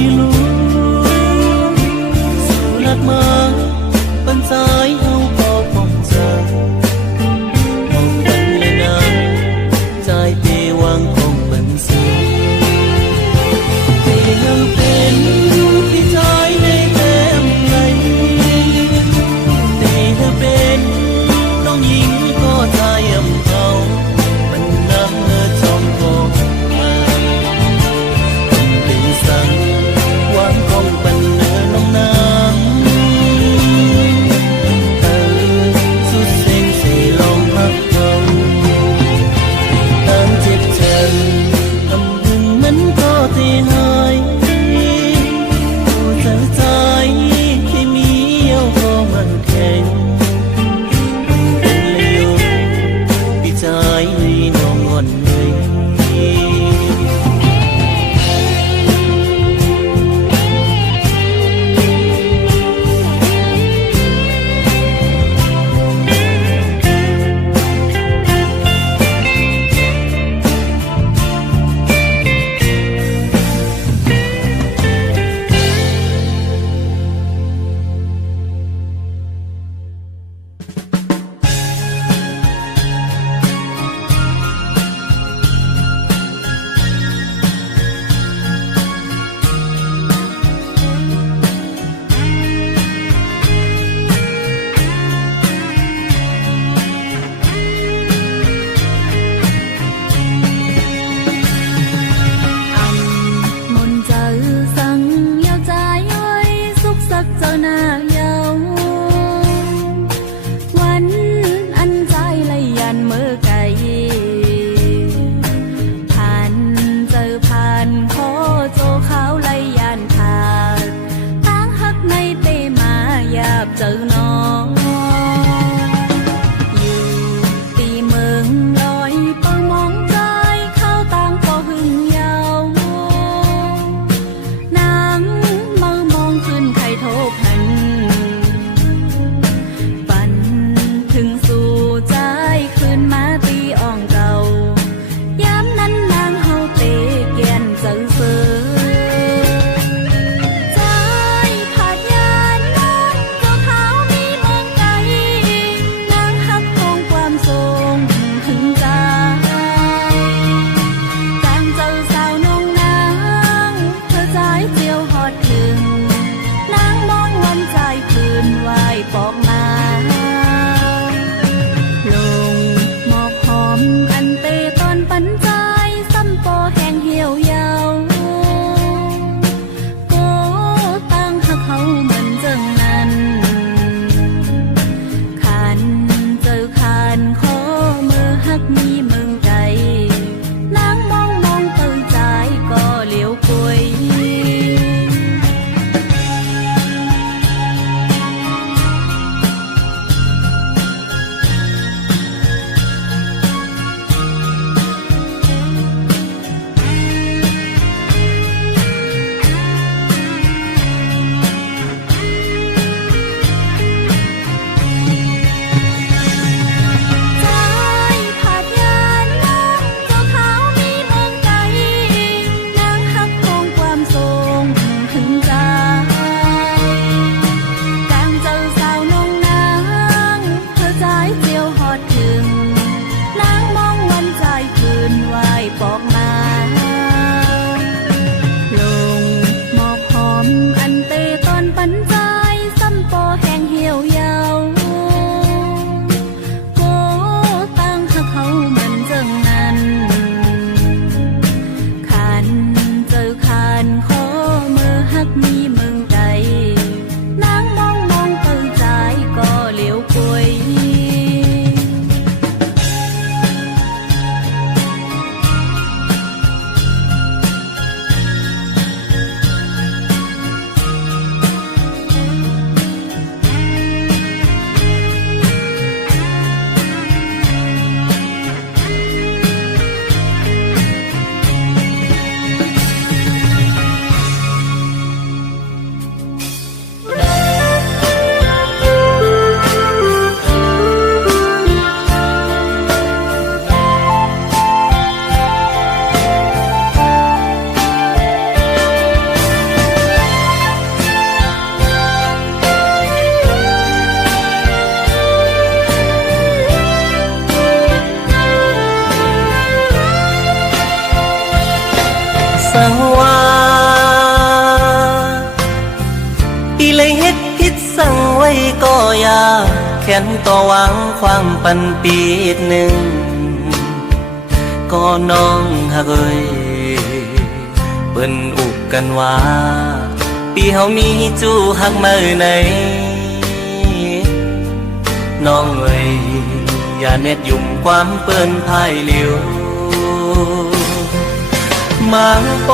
ค ก็อยากแค้นต่อหวังความปันปีดหนึ่งก็น้องหักเอ้ยเปิ้นอุกกันว่าปีเฮามีจูหักมือไหนน้องเอ้ยอย่าเน็ดยุ่มความเปิ้นพายเหลียวมังโป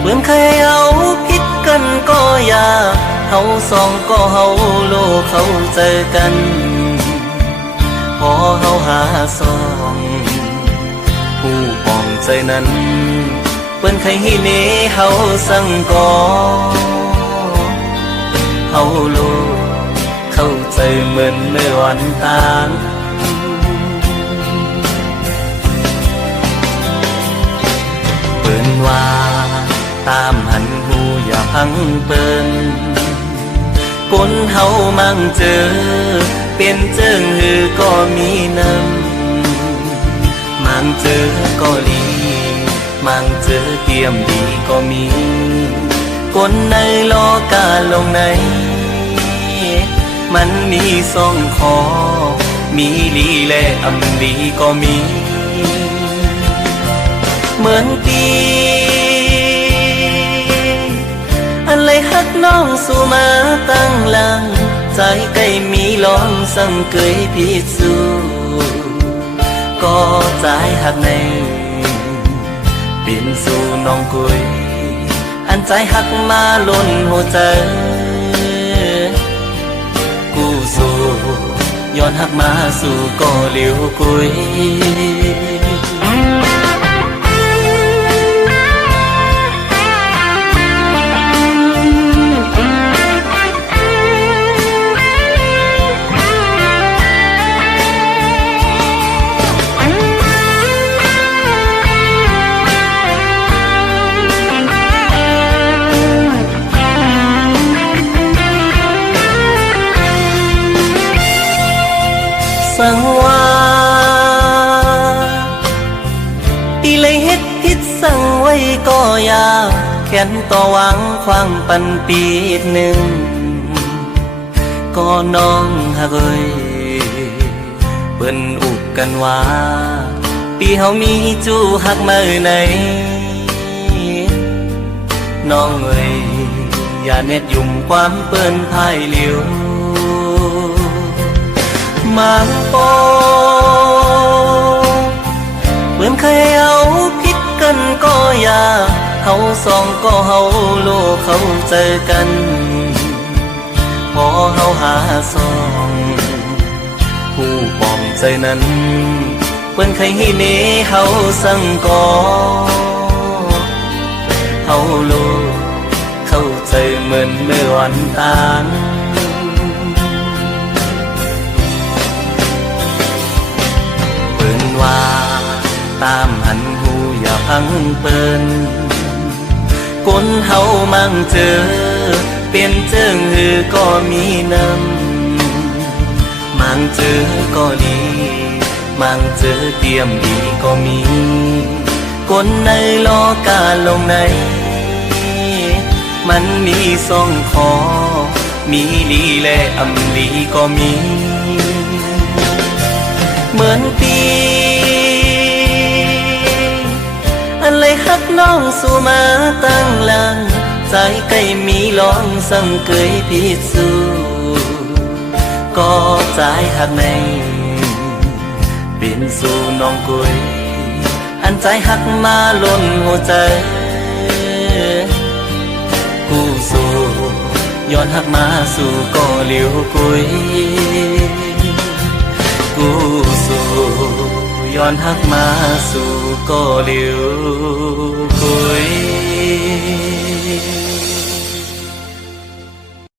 เปิ้นเคยเอาผิดกันก็อยากเฮาสองก็เฮาโลเขาเจอกันพอเฮาหาสองผู้ปองใจนั้นเปิ้นเคยให้เนเฮาสั่งก่อเฮาโลเข้าใจเหมือนเมื่อวันต่างเปิ้นว่าตามหันหูอย่าพังเปิ้นคนเฮามั่งเจอเป็นเจิงหือก็มีน้ำมั่งเจอก็ดีมั่งเจอเตรียมดีก็มีคนในโลกาลงในมันมีสองคอมีลีและอำลีก็มีเหมือนปีอะไรฮักน้องสู่มาตั้งหลังใจใกล้มีล้อมสั่งเกยพิสูก็ใจหักในเปลี่ยนสู่น้องกุยอันใจหักมาล้นหัวใจกูสู่ย้อนหักมาสู่ก็เหลียวกุยสังว่าอีเลยเฮ็ดผิดสั่งไว้ก็อยากแค้นต่อหวังความปันปีดหนึ่งก็น้องหักเอ้ยเปิ้นอุกกันว่าปีเฮามีจูหักมือไหนน้องเอ้ยอย่าเน็ดยุ่มความเปิ้นพายเหลียวมังโปเปิ้นเคยเอาผิดกันก็อยากเฮาสองก็เฮาโลเขาเจอกันพอเฮาหาสองผู้ปองใจนั้นเปิ้นเคยให้เนเฮาสั่งก่อเฮาโลเข้าใจเหมือนเมื่อวันต่างว่าตามหันหูอย่าพังเปิ้นคนเฮามั่งเจอเป็นเจิงหือก็มีน้ำมั่งเจอก็ดีมั่งเจอเตรียมดีก็มีคนในโลกาลงในมันมีสองคอมีลีและอำลีก็มีเหมือนปีอะไรฮักน้องสู่มาตั้งหลังใจใกล้มีลองสั่งเกยพิสูก็ใจหักในเปลี่ยนสู่น้องกุยอันใจหักมาล้นหัวใจกูสู่ย้อนหักมาสู่ก็เหลียวกุยกูสู่ย้อนหักมาสู่ก็เหลียวกุย